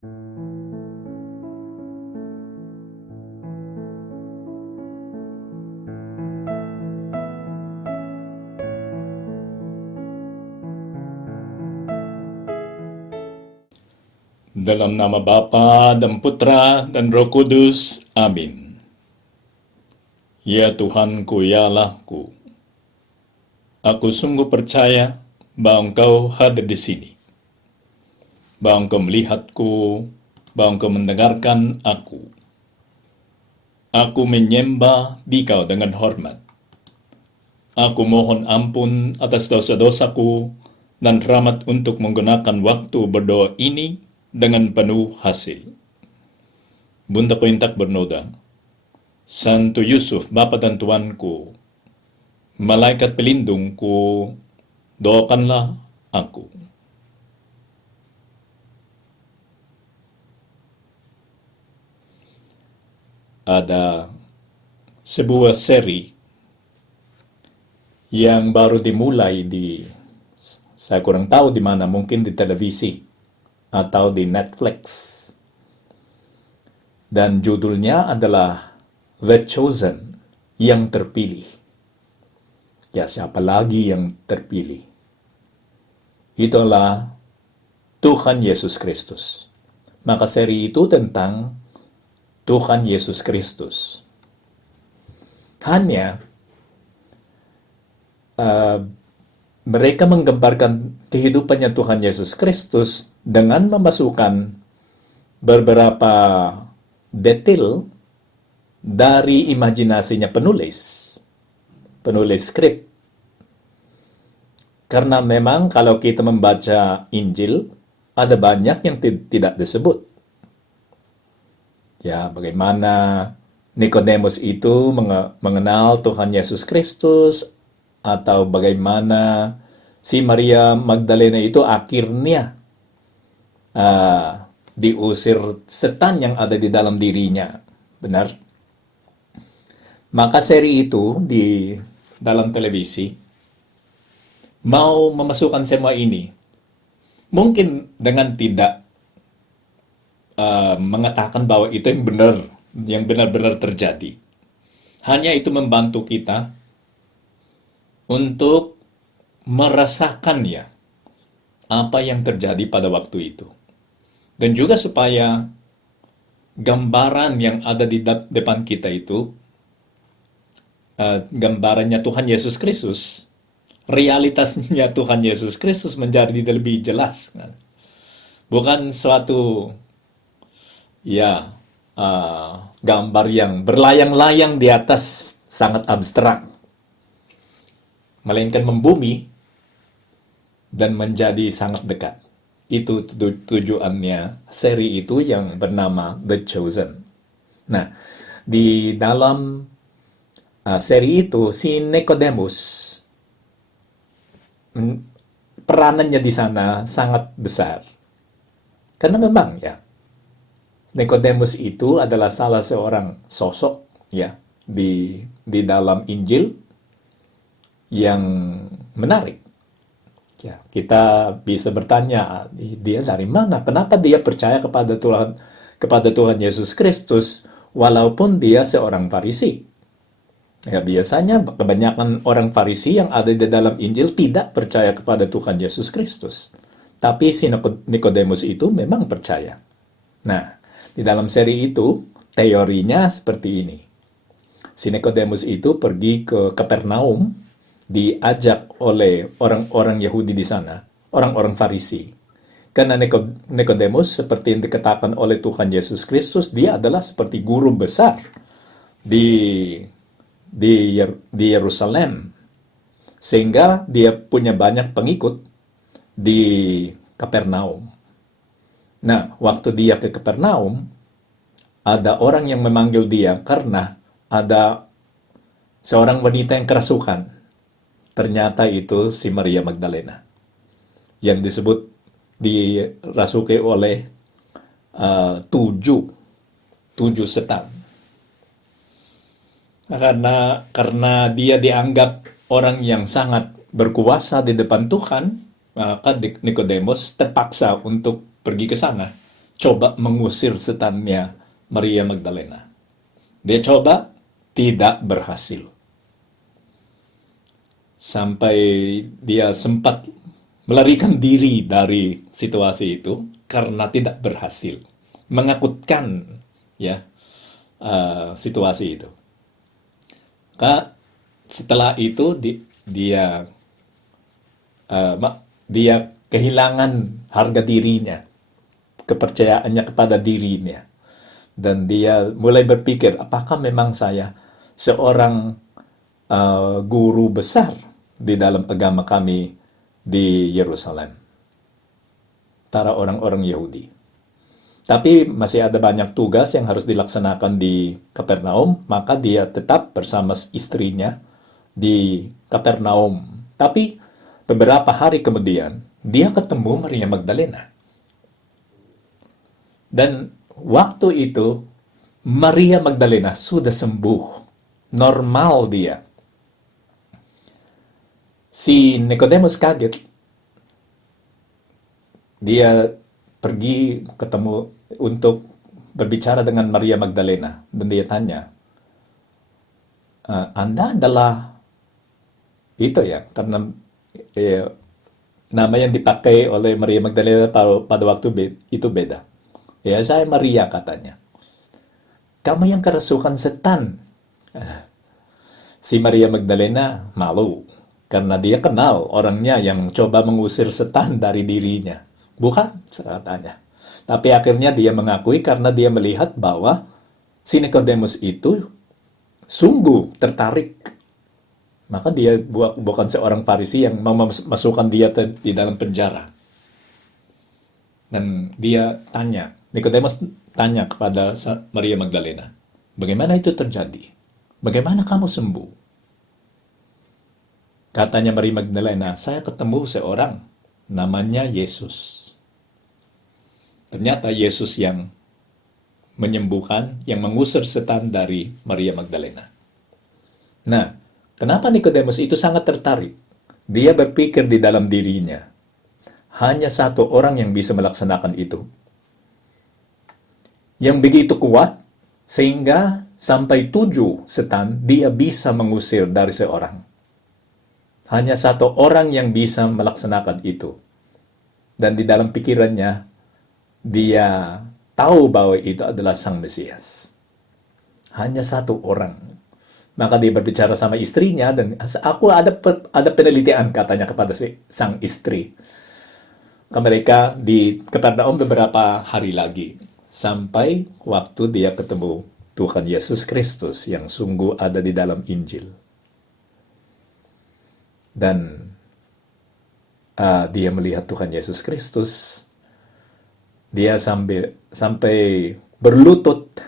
Dalam nama Bapa dan Putra dan Roh Kudus. Amin. Ya Tuhanku, ya Allahku, aku sungguh percaya bahwa Engkau hadir di sini, bahwa Engkau melihatku, bahwa Engkau mendengarkan aku. Aku menyembah Dikau dengan hormat. Aku mohon ampun atas dosa-dosaku dan rahmat untuk menggunakan waktu berdoa ini dengan penuh hasil. Bundaku yang tak bernoda, Santo Yusuf, Bapa dan Tuanku, malaikat pelindungku, doakanlah aku. Ada sebuah seri yang baru dimulai saya kurang tahu di mana, mungkin di televisi atau di Netflix. Dan judulnya adalah The Chosen, yang terpilih. Ya, siapa lagi yang terpilih? Itulah Tuhan Yesus Kristus. Maka seri itu tentang Tuhan Yesus Kristus. Hanya mereka menggambarkan kehidupannya Tuhan Yesus Kristus dengan memasukkan beberapa detail dari imajinasinya penulis skrip. Karena memang kalau kita membaca Injil, ada banyak yang tidak disebut. Ya, bagaimana Nikodemus itu mengenal Tuhan Yesus Kristus, atau bagaimana si Maria Magdalena itu akhirnya diusir setan yang ada di dalam dirinya. Benar? Maka seri itu di dalam televisi mau memasukkan semua ini. Mungkin dengan tidak mengatakan bahwa itu yang benar-benar terjadi. Hanya itu membantu kita untuk merasakan ya apa yang terjadi pada waktu itu. Dan juga supaya gambaran yang ada di depan kita itu, gambarannya Tuhan Yesus Kristus, realitasnya Tuhan Yesus Kristus menjadi lebih jelas. Bukan suatu gambar yang berlayang-layang di atas sangat abstrak, melainkan membumi dan menjadi sangat dekat. Itu tujuannya seri itu yang bernama The Chosen. Nah, di dalam seri itu si Nikodemus, peranannya di sana sangat besar. Karena memang ya, Nikodemus itu adalah salah seorang sosok ya di dalam Injil yang menarik. Ya, kita bisa bertanya, dia dari mana? Kenapa dia percaya kepada Tuhan Yesus Kristus walaupun dia seorang Farisi? Ya, biasanya kebanyakan orang Farisi yang ada di dalam Injil tidak percaya kepada Tuhan Yesus Kristus. Tapi si Nikodemus itu memang percaya. Nah, di dalam seri itu teorinya seperti ini. Si Nikodemus itu pergi ke Kapernaum, diajak oleh orang-orang Yahudi di sana, orang-orang Farisi. Karena Nikodemus, seperti yang dikatakan oleh Tuhan Yesus Kristus, dia adalah seperti guru besar di Yerusalem. Sehingga dia punya banyak pengikut di Kapernaum. Nah, waktu dia ke Kapernaum, ada orang yang memanggil dia karena ada seorang wanita yang kerasukan. Ternyata itu si Maria Magdalena yang disebut dirasuki oleh tujuh setan. Karena dia dianggap orang yang sangat berkuasa di depan Tuhan, maka Nikodemus terpaksa untuk pergi ke sana coba mengusir setannya Maria Magdalena. Dia coba, tidak berhasil. Sampai dia sempat melarikan diri dari situasi itu karena tidak berhasil. Menakutkan ya situasi itu. Setelah itu dia kehilangan harga dirinya, kepercayaannya kepada dirinya. Dan dia mulai berpikir, apakah memang saya seorang guru besar di dalam agama kami di Yerusalem, para orang-orang Yahudi. Tapi masih ada banyak tugas yang harus dilaksanakan di Kapernaum, maka dia tetap bersama istrinya di Kapernaum. Tapi beberapa hari kemudian, dia ketemu Maria Magdalena. Dan waktu itu, Maria Magdalena sudah sembuh. Normal dia. Si Nikodemus kaget. Dia pergi ketemu untuk berbicara dengan Maria Magdalena. Dan dia tanya, Anda adalah itu ya, karena nama yang dipakai oleh Maria Magdalena pada waktu itu beda. Ya, saya Maria, katanya. Kamu yang kerasukan setan. Si Maria Magdalena malu karena dia kenal orangnya yang coba mengusir setan dari dirinya. Bukan, katanya. Tapi akhirnya dia mengakui karena dia melihat bahwa si Nikodemus itu sungguh tertarik. Maka dia bukan seorang Farisi yang mau memasukkan dia di dalam penjara. Dan dia tanya, Nikodemus tanya kepada Maria Magdalena, bagaimana itu terjadi? Bagaimana kamu sembuh? Katanya Maria Magdalena, saya ketemu seorang, namanya Yesus. Ternyata Yesus yang menyembuhkan, yang mengusir setan dari Maria Magdalena. Nah, kenapa Nikodemus itu sangat tertarik? Dia berpikir di dalam dirinya, hanya satu orang yang bisa melaksanakan itu. Yang begitu kuat, sehingga sampai 7 setan dia bisa mengusir dari seorang. Hanya satu orang yang bisa melaksanakan itu. Dan di dalam pikirannya, dia tahu bahwa itu adalah Sang Mesias. Hanya satu orang. Maka dia berbicara sama istrinya, dan aku ada penelitian, katanya kepada sang istri. Mereka di Kapernaum beberapa hari lagi, sampai waktu dia ketemu Tuhan Yesus Kristus yang sungguh ada di dalam Injil. Dan dia melihat Tuhan Yesus Kristus, dia sampai berlutut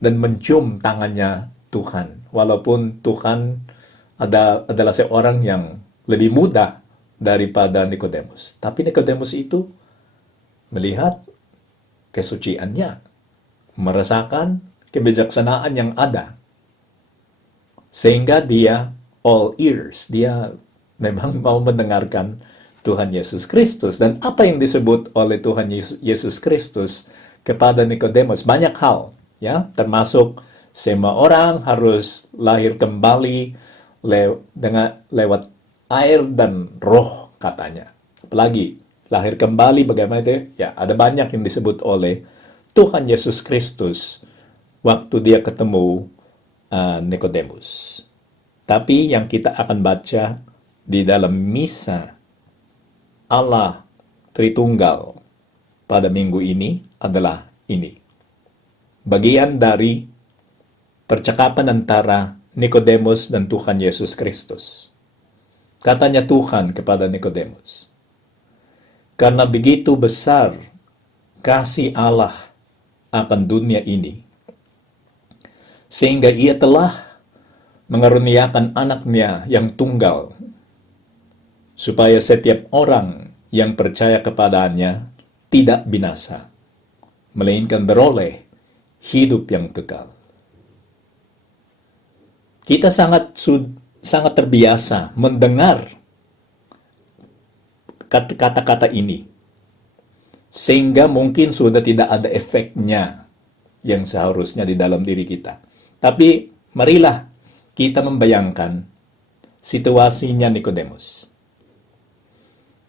dan mencium tangannya Tuhan. Walaupun Tuhan adalah seorang yang lebih muda daripada Nikodemus. Tapi Nikodemus itu melihat kesuciannya, merasakan kebijaksanaan yang ada. Sehingga dia all ears, dia memang mau mendengarkan Tuhan Yesus Kristus. Dan apa yang disebut oleh Tuhan Yesus Kristus kepada Nikodemus? Banyak hal, ya, termasuk semua orang harus lahir kembali lewat air dan roh, katanya. Apalagi lahir kembali bagaimana itu? Ya, ada banyak yang disebut oleh Tuhan Yesus Kristus waktu dia ketemu Nikodemus. Tapi yang kita akan baca di dalam misa Allah Tritunggal pada minggu ini adalah ini. Bagian dari percakapan antara Nikodemus dan Tuhan Yesus Kristus. Katanya Tuhan kepada Nikodemus, karena begitu besar kasih Allah akan dunia ini, sehingga ia telah mengaruniakan anaknya yang tunggal, supaya setiap orang yang percaya kepadanya tidak binasa, melainkan beroleh hidup yang kekal. Kita sangat terbiasa mendengar kata-kata ini. Sehingga mungkin sudah tidak ada efeknya yang seharusnya di dalam diri kita. Tapi marilah kita membayangkan situasinya Nikodemus.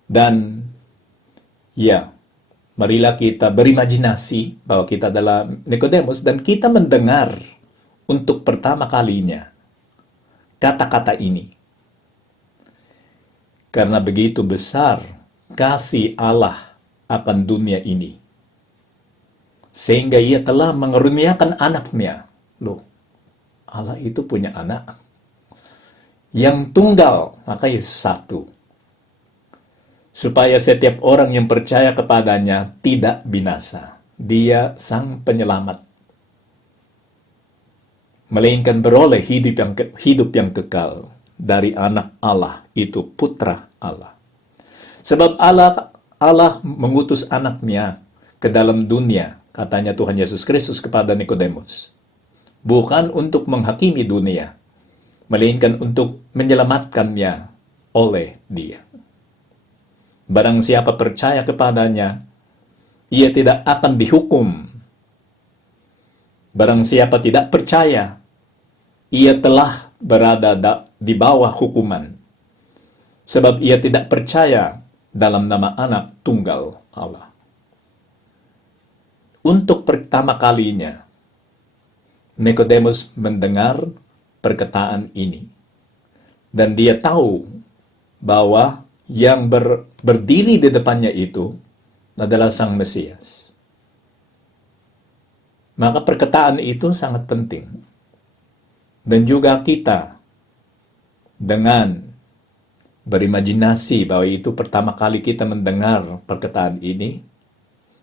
Dan ya, marilah kita berimajinasi bahwa kita adalah Nikodemus dan kita mendengar untuk pertama kalinya kata-kata ini. Karena begitu besar kasih Allah akan dunia ini, sehingga ia telah mengaruniakan anaknya. Loh, Allah itu punya anak yang tunggal, makanya satu, supaya setiap orang yang percaya kepadanya tidak binasa. Dia sang penyelamat, melainkan beroleh hidup yang kekal dari anak Allah, itu putra Allah. Sebab Allah mengutus anaknya ke dalam dunia, katanya Tuhan Yesus Kristus kepada Nikodemus, bukan untuk menghakimi dunia, melainkan untuk menyelamatkannya oleh Dia. Barang siapa percaya kepadanya, ia tidak akan dihukum. Barang siapa tidak percaya, ia telah berada di bawah hukuman, sebab ia tidak percaya dalam nama anak tunggal Allah. Untuk pertama kalinya, Nikodemus mendengar perkataan ini, dan dia tahu bahwa yang berdiri di depannya itu adalah Sang Mesias. Maka perkataan itu sangat penting. Dan juga kita dengan berimajinasi bahwa itu pertama kali kita mendengar perkataan ini,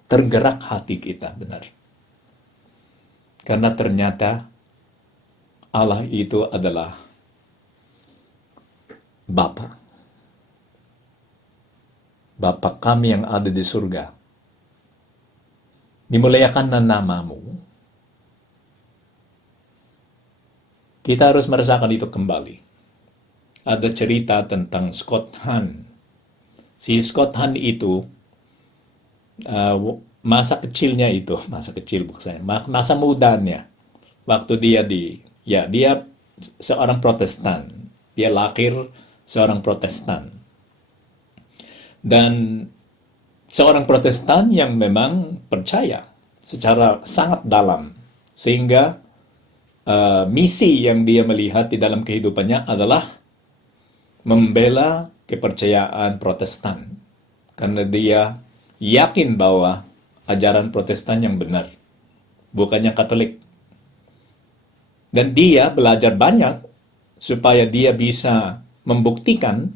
tergerak hati kita, benar. Karena ternyata Allah itu adalah Bapa. Bapa kami yang ada di surga. Dimuliakanlah namamu. Kita harus merasakan itu kembali. Ada cerita tentang Scott Hahn. Si Scott Hahn itu, masa mudanya, waktu dia seorang Protestan. Dia lahir seorang Protestan. Dan seorang Protestan yang memang percaya secara sangat dalam. Sehingga misi yang dia melihat di dalam kehidupannya adalah membela kepercayaan Protestan. Karena dia yakin bahwa ajaran Protestan yang benar, bukannya Katolik. Dan dia belajar banyak supaya dia bisa membuktikan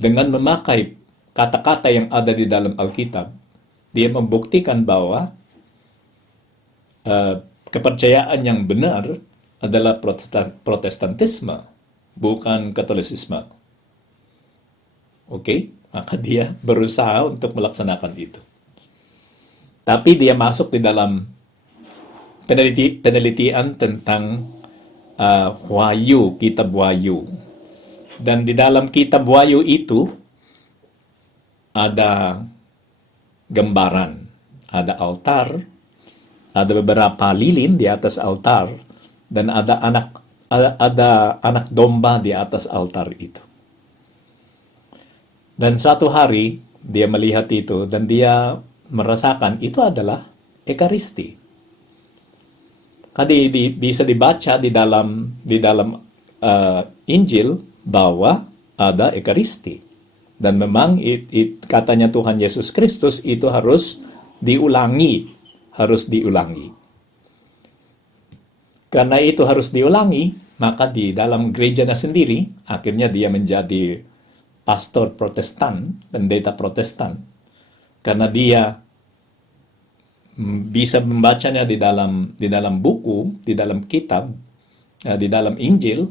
dengan memakai kata-kata yang ada di dalam Alkitab. Dia membuktikan bahwa kepercayaan yang benar adalah Protestantisme, bukan Katolisisme. Oke? Maka dia berusaha untuk melaksanakan itu. Tapi dia masuk di dalam penelitian tentang Wahyu, kitab Wahyu. Dan di dalam kitab Wahyu itu ada gambaran, ada altar, ada beberapa lilin di atas altar, dan ada anak domba di atas altar itu. Dan suatu hari dia melihat itu dan dia merasakan itu adalah Ekaristi. Bisa dibaca di dalam Injil bahwa ada Ekaristi. Dan memang katanya Tuhan Yesus Kristus itu harus diulangi. Karena itu harus diulangi, maka di dalam gerejanya sendiri, akhirnya dia menjadi pastor Protestan, pendeta Protestan. Karena dia bisa membacanya di dalam buku, di dalam kitab, di dalam Injil,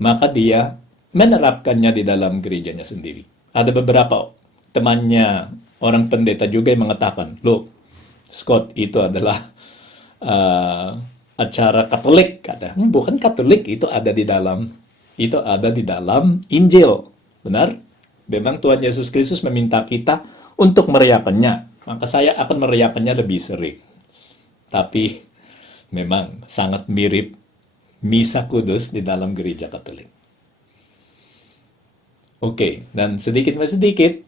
maka dia menerapkannya di dalam gerejanya sendiri. Ada beberapa temannya, orang pendeta juga yang mengatakan, loh, Scott, itu adalah acara Katolik, kata. Bukan Katolik, itu ada di dalam Injil. Benar? Memang Tuhan Yesus Kristus meminta kita untuk merayakannya. maka saya akan merayakannya lebih sering. Tapi memang sangat mirip Misa Kudus di dalam gereja Katolik. Oke, dan sedikit demi sedikit,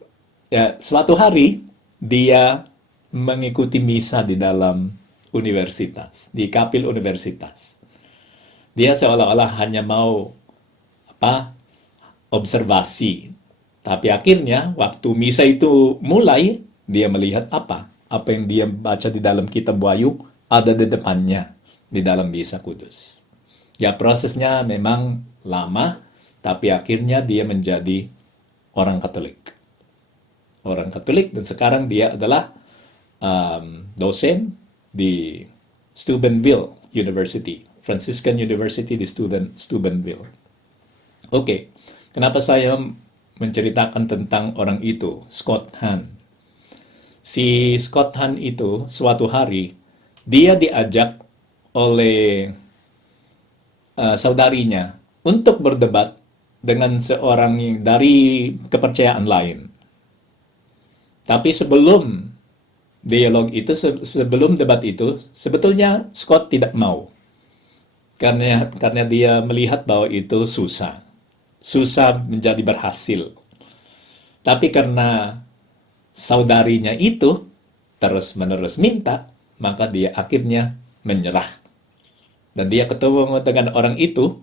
ya, suatu hari dia mengikuti misa di dalam universitas, di kapil universitas. Dia seolah-olah hanya mau observasi. Tapi akhirnya waktu misa itu mulai, dia melihat apa yang dia baca di dalam kitab Wahyu ada di depannya di dalam misa kudus. Ya, prosesnya memang lama, tapi akhirnya dia menjadi orang Katolik. Orang Katolik, dan sekarang dia adalah dosen di Steubenville University, Franciscan University di Steubenville. Oke, kenapa saya menceritakan tentang orang itu, Scott Hahn? Si Scott Hahn itu suatu hari dia diajak oleh saudarinya untuk berdebat dengan seorang dari kepercayaan lain. Tapi sebelum dialog itu, sebelum debat itu, sebetulnya Scott tidak mau. Karena dia melihat bahwa itu susah menjadi berhasil. Tapi karena saudarinya itu terus-menerus minta, maka dia akhirnya menyerah. Dan dia ketemu dengan orang itu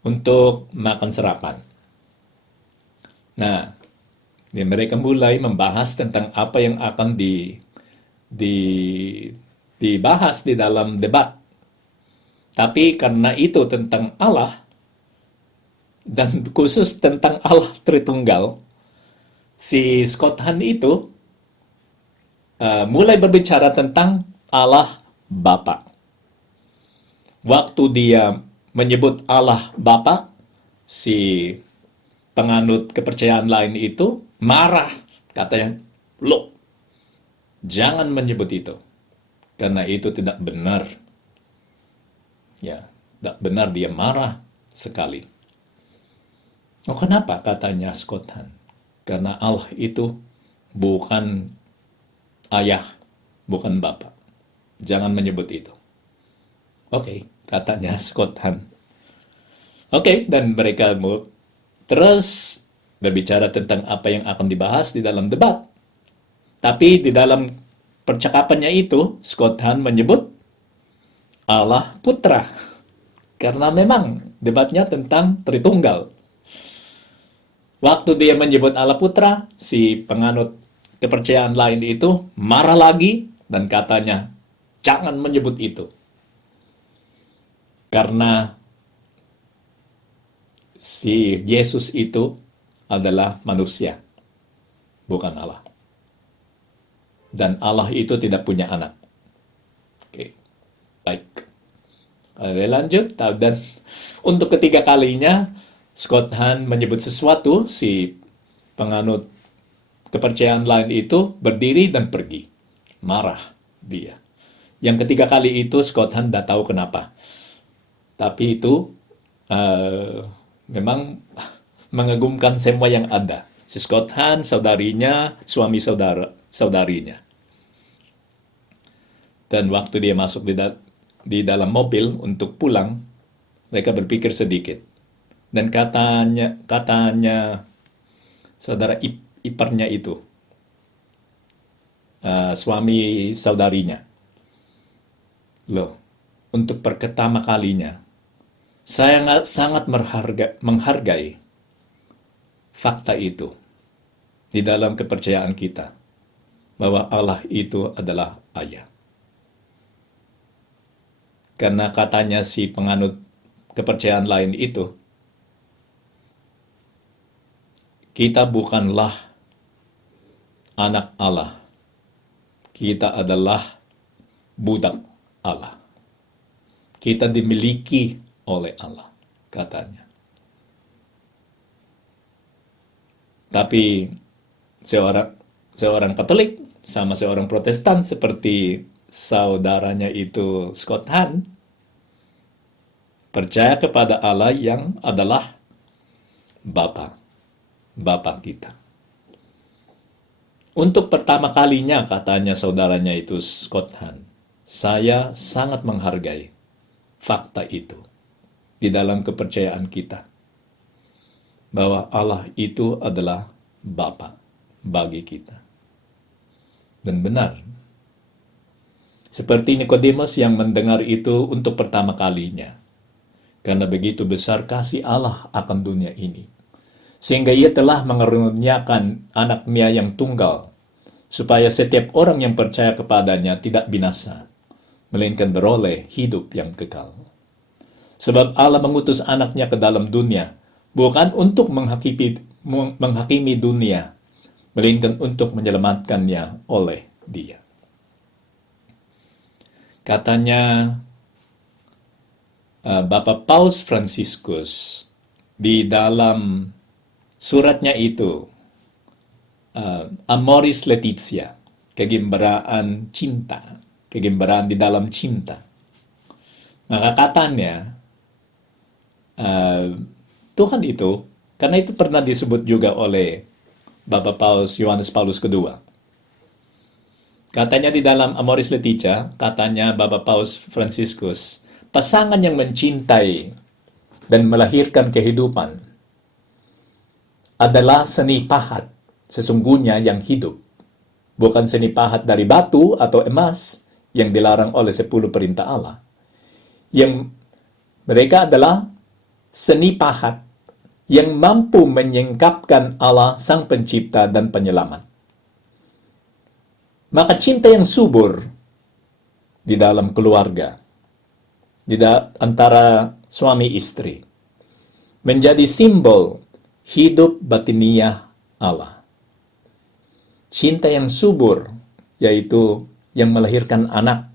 untuk makan sarapan. Nah, mereka mulai membahas tentang apa yang akan dibahas di dalam debat. Tapi karena itu tentang Allah, dan khusus tentang Allah Tritunggal, si Scott Hahn itu mulai berbicara tentang Allah Bapa. Waktu dia menyebut Allah Bapa, si penganut kepercayaan lain itu marah. Katanya, loh, jangan menyebut itu. Karena itu tidak benar. Ya, tidak benar, dia marah sekali. Oh, kenapa? Katanya Scott Hahn. Karena Allah itu bukan ayah, bukan bapak. Jangan menyebut itu. Oke, katanya Scott Hahn. Oke, dan mereka terus berbicara tentang apa yang akan dibahas di dalam debat. Tapi di dalam percakapannya itu, Scott Hahn menyebut Allah Putra. Karena memang debatnya tentang Tritunggal. Waktu dia menyebut Allah Putra, si penganut kepercayaan lain itu marah lagi dan katanya, jangan menyebut itu. Karena si Yesus itu adalah manusia, bukan Allah. Dan Allah itu tidak punya anak. Oke, baik. Lanjut, dan untuk ketiga kalinya, Scott Hahn menyebut sesuatu, si penganut kepercayaan lain itu berdiri dan pergi. Marah dia. Yang ketiga kali itu Scott Hahn tidak tahu kenapa. Tapi itu memang mengagumkan semua yang ada. Si Scott Hahn, saudarinya, suami saudarinya. Dan waktu dia masuk di dalam mobil untuk pulang, mereka berpikir sedikit. Dan katanya saudara iparnya itu, suami saudarinya, loh, untuk pertama kalinya, saya sangat menghargai fakta itu di dalam kepercayaan kita, bahwa Allah itu adalah ayah. Karena katanya si penganut kepercayaan lain itu, kita bukanlah anak Allah. Kita adalah budak Allah. Kita dimiliki oleh Allah, katanya. Tapi seorang Katolik sama seorang Protestan seperti saudaranya itu Scott Hahn percaya kepada Allah yang adalah Bapa kita. Untuk pertama kalinya, katanya saudaranya itu, Scott Hahn, saya sangat menghargai fakta itu di dalam kepercayaan kita, bahwa Allah itu adalah Bapa bagi kita. Dan benar, seperti Nikodemus yang mendengar itu untuk pertama kalinya, karena begitu besar kasih Allah akan dunia ini, sehingga ia telah mengaruniakan anaknya yang tunggal, supaya setiap orang yang percaya kepadanya tidak binasa, melainkan beroleh hidup yang kekal. Sebab Allah mengutus anaknya ke dalam dunia, bukan untuk menghakimi dunia, melainkan untuk menyelamatkannya oleh Dia. Katanya Bapak Paus Fransiskus di dalam suratnya itu, Amoris Laetitia, kegembiraan cinta, kegembiraan di dalam cinta. Maka katanya, Tuhan itu, karena itu pernah disebut juga oleh Bapak Paus Yohanes Paulus II. Katanya di dalam Amoris Laetitia, katanya Bapak Paus Fransiskus, pasangan yang mencintai dan melahirkan kehidupan adalah seni pahat sesungguhnya yang hidup, bukan seni pahat dari batu atau emas yang dilarang oleh 10 perintah Allah. Yang mereka adalah seni pahat yang mampu menyingkapkan Allah Sang Pencipta dan Penyelamat. Maka cinta yang subur di dalam keluarga, antara suami istri, menjadi simbol hidup batiniah Allah. Cinta yang subur, yaitu yang melahirkan anak.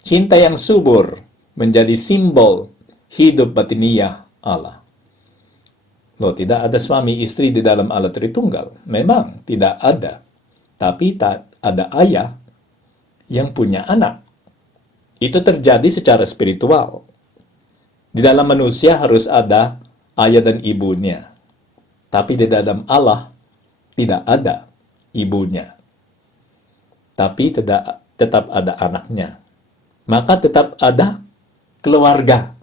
Cinta yang subur menjadi simbol hidup batiniah Allah. Loh, tidak ada suami istri di dalam Allah Tritunggal. Memang tidak ada. Tapi tak ada ayah yang punya anak. Itu terjadi secara spiritual. Di dalam manusia harus ada ayah dan ibunya. Tapi di dalam Allah tidak ada ibunya. Tapi tetap ada anaknya. Maka tetap ada keluarga.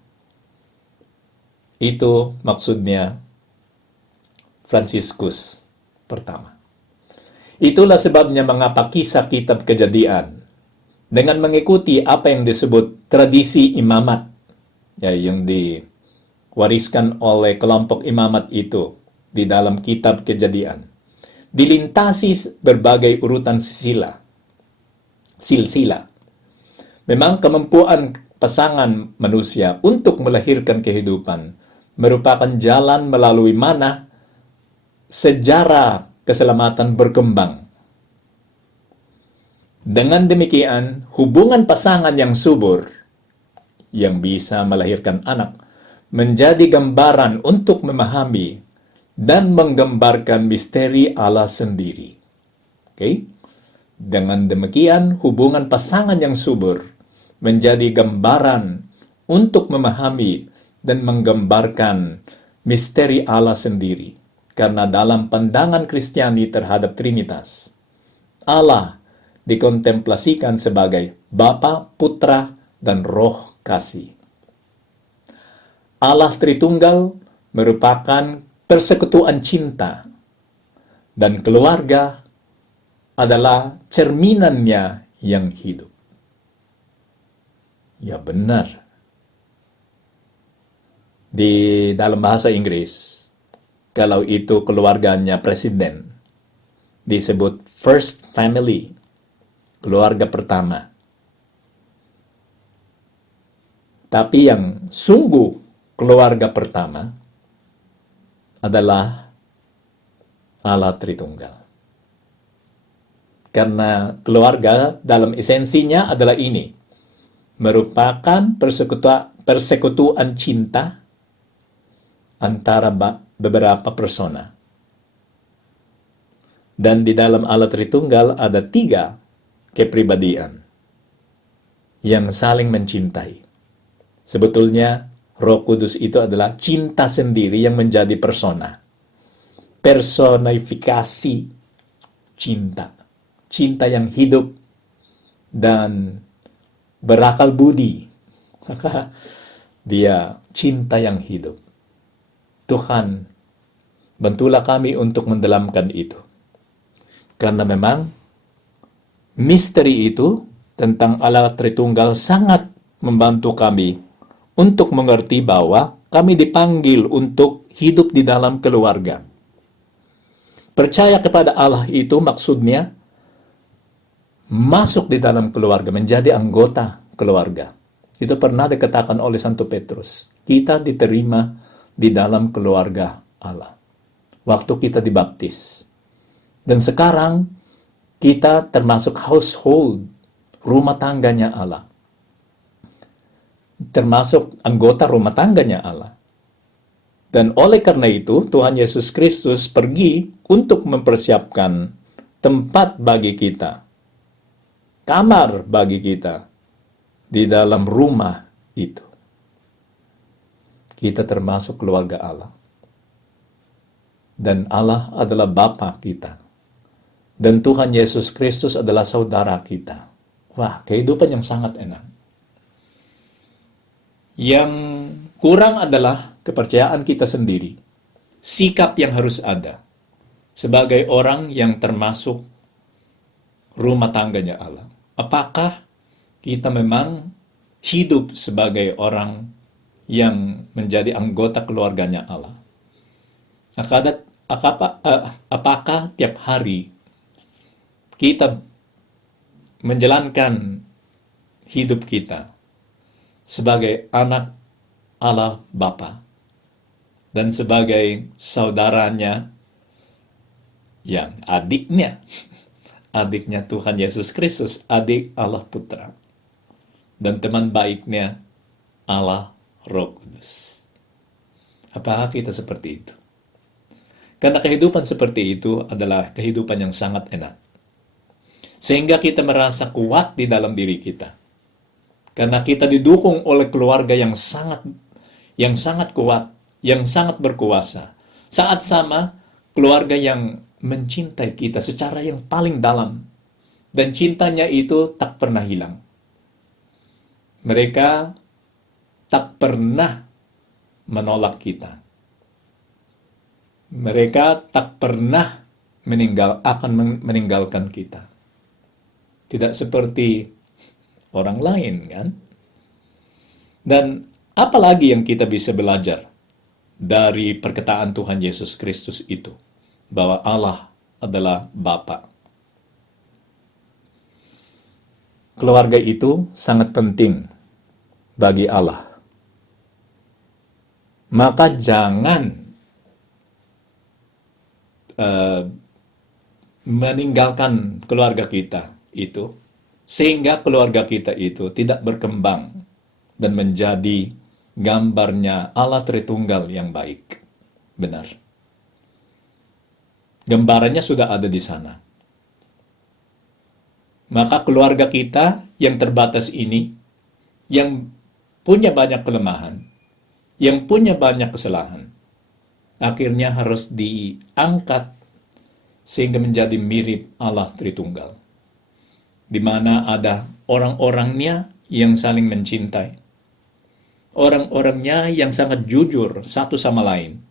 Itu maksudnya Fransiskus pertama. Itulah sebabnya mengapa kisah kitab Kejadian dengan mengikuti apa yang disebut tradisi imamat, ya, yang diwariskan oleh kelompok imamat itu di dalam kitab Kejadian, dilintasi berbagai urutan silsilah. Memang kemampuan pasangan manusia untuk melahirkan kehidupan merupakan jalan melalui mana sejarah keselamatan berkembang. Dengan demikian, hubungan pasangan yang subur, yang bisa melahirkan anak, menjadi gambaran untuk memahami dan menggambarkan misteri Allah sendiri. Oke? Dengan demikian, hubungan pasangan yang subur menjadi gambaran untuk memahami dan menggambarkan misteri Allah sendiri. Karena dalam pandangan Kristiani terhadap Trinitas, Allah dikontemplasikan sebagai Bapa, Putra, dan Roh Kasih. Allah Tritunggal merupakan persekutuan cinta, dan keluarga adalah cerminannya yang hidup. Ya benar. Di dalam bahasa Inggris, kalau itu keluarganya presiden, disebut first family, keluarga pertama. Tapi yang sungguh keluarga pertama adalah Allah Tritunggal. Karena keluarga dalam esensinya adalah ini, merupakan persekutuan cinta antara beberapa persona. Dan di dalam Allah Tritunggal ada 3 kepribadian yang saling mencintai. Sebetulnya Roh Kudus itu adalah cinta sendiri yang menjadi persona. Personifikasi cinta. Cinta yang hidup dan berakal budi. Dia cinta yang hidup. Tuhan, bantulah kami untuk mendalamkan itu. Karena memang misteri itu tentang Allah Tritunggal sangat membantu kami untuk mengerti bahwa kami dipanggil untuk hidup di dalam keluarga. Percaya kepada Allah itu maksudnya masuk di dalam keluarga, menjadi anggota keluarga. Itu pernah dikatakan oleh Santo Petrus. Kita diterima di dalam keluarga Allah. Waktu kita dibaptis. Dan sekarang kita termasuk household, rumah tangganya Allah. Termasuk anggota rumah tangganya Allah. Dan oleh karena itu, Tuhan Yesus Kristus pergi untuk mempersiapkan tempat bagi kita. Kamar bagi kita di dalam rumah itu. Kita termasuk keluarga Allah. Dan Allah adalah Bapa kita. Dan Tuhan Yesus Kristus adalah saudara kita. Wah, kehidupan yang sangat enak. Yang kurang adalah kepercayaan kita sendiri. Sikap yang harus ada. Sebagai orang yang termasuk rumah tangganya Allah. Apakah kita memang hidup sebagai orang yang menjadi anggota keluarganya Allah? Apakah tiap hari kita menjalankan hidup kita sebagai anak Allah Bapa dan sebagai saudaranya yang adiknya Tuhan Yesus Kristus, adik Allah Putra, dan teman baiknya Allah Roh Kudus. Apakah kita seperti itu? Karena kehidupan seperti itu adalah kehidupan yang sangat enak. Sehingga kita merasa kuat di dalam diri kita. Karena kita didukung oleh keluarga yang sangat kuat, yang sangat berkuasa. Saat sama, keluarga yang mencintai kita secara yang paling dalam. Dan cintanya itu tak pernah hilang. Mereka tak pernah menolak kita. Mereka tak pernah akan meninggalkan kita. Tidak seperti orang lain, kan? Dan apalagi yang kita bisa belajar dari perkataan Tuhan Yesus Kristus itu? Bahwa Allah adalah Bapa. Keluarga itu sangat penting bagi Allah. Maka jangan meninggalkan keluarga kita itu, sehingga keluarga kita itu tidak berkembang dan menjadi gambarnya Allah Tritunggal yang baik. Benar. Gambarannya sudah ada di sana. Maka keluarga kita yang terbatas ini, yang punya banyak kelemahan, yang punya banyak kesalahan, akhirnya harus diangkat sehingga menjadi mirip Allah Tritunggal. Di mana ada orang-orangnya yang saling mencintai. Orang-orangnya yang sangat jujur satu sama lain.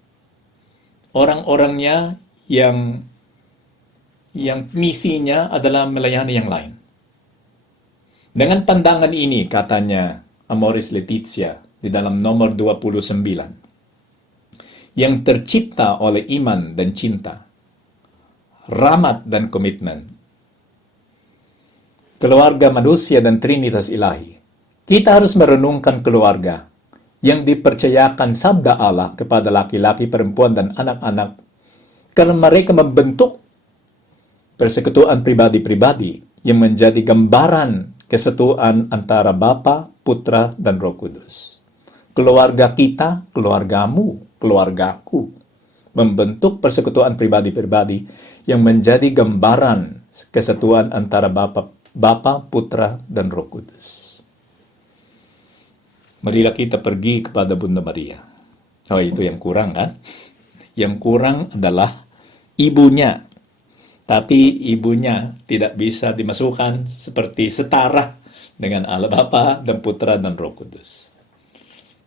Orang-orangnya yang misinya adalah melayani yang lain. Dengan pandangan ini, katanya Amoris Laetitia di dalam nomor 29, yang tercipta oleh iman dan cinta, rahmat dan komitmen, keluarga manusia dan Trinitas Ilahi. Kita harus merenungkan keluarga yang dipercayakan sabda Allah kepada laki-laki, perempuan, dan anak-anak karena mereka membentuk persekutuan pribadi-pribadi yang menjadi gambaran kesatuan antara Bapa, Putra, dan Roh Kudus. Keluarga kita, keluargamu, keluargaku, membentuk persekutuan pribadi-pribadi yang menjadi gambaran kesatuan antara Bapa, Putra, dan Roh Kudus. Marilah kita pergi kepada Bunda Maria. Oh, itu yang kurang, kan? Yang kurang adalah ibunya. Tapi ibunya tidak bisa dimasukkan seperti setara dengan Allah Bapa dan Putra dan Roh Kudus.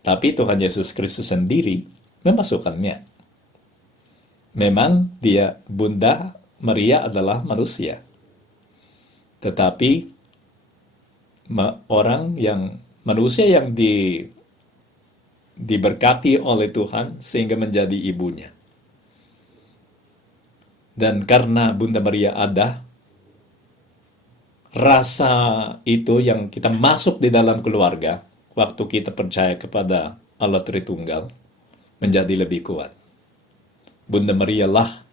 Tapi Tuhan Yesus Kristus sendiri memasukkannya. Memang dia, Bunda Maria adalah manusia. Tetapi manusia yang diberkati oleh Tuhan sehingga menjadi ibunya. Dan karena Bunda Maria ada, rasa itu yang kita masuk di dalam keluarga, waktu kita percaya kepada Allah Tritunggal, menjadi lebih kuat. Bunda Maria lah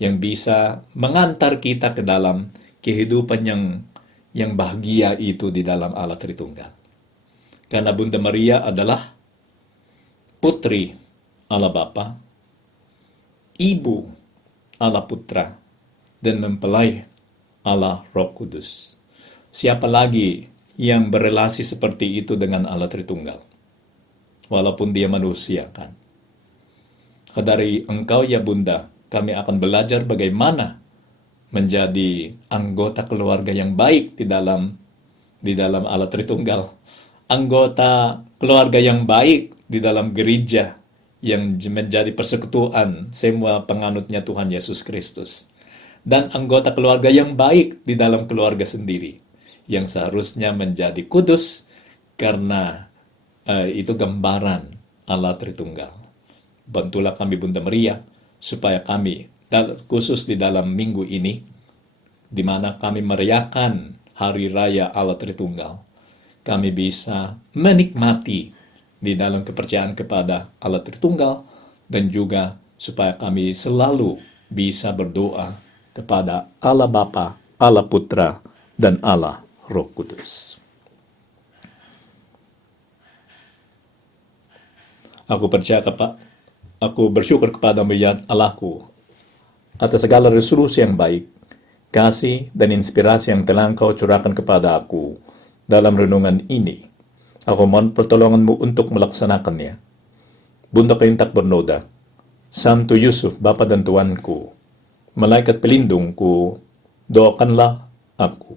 yang bisa mengantar kita ke dalam kehidupan yang bahagia itu di dalam Allah Tritunggal. Karena Bunda Maria adalah putri Allah Bapa, ibu Allah Putra, dan mempelai Allah Roh Kudus. Siapa lagi yang berelasi seperti itu dengan Allah Tritunggal? Walaupun dia manusia, kan? Dari engkau ya Bunda, kami akan belajar bagaimana menjadi anggota keluarga yang baik di dalam Allah Tritunggal. Anggota keluarga yang baik di dalam gereja yang menjadi persekutuan semua penganutnya Tuhan Yesus Kristus. Dan anggota keluarga yang baik di dalam keluarga sendiri, yang seharusnya menjadi kudus karena itu gambaran Allah Tritunggal. Bantulah kami Bunda Maria, supaya kami, khusus di dalam minggu ini, di mana kami merayakan Hari Raya Allah Tritunggal, kami bisa menikmati di dalam kepercayaan kepada Allah Tritunggal, dan juga supaya kami selalu bisa berdoa kepada Allah Bapa, Allah Putra, dan Allah Roh Kudus. Aku bersyukur kepada-Mu ya Allahku atas segala resolusi yang baik, kasih dan inspirasi yang telah Engkau curahkan kepada aku dalam renungan ini. Aku mohon pertolongan-Mu untuk melaksanakannya. Bunda Kain tak bernoda, Santo Yusuf, Bapa dan Tuanku, Malaikat pelindungku, doakanlah aku.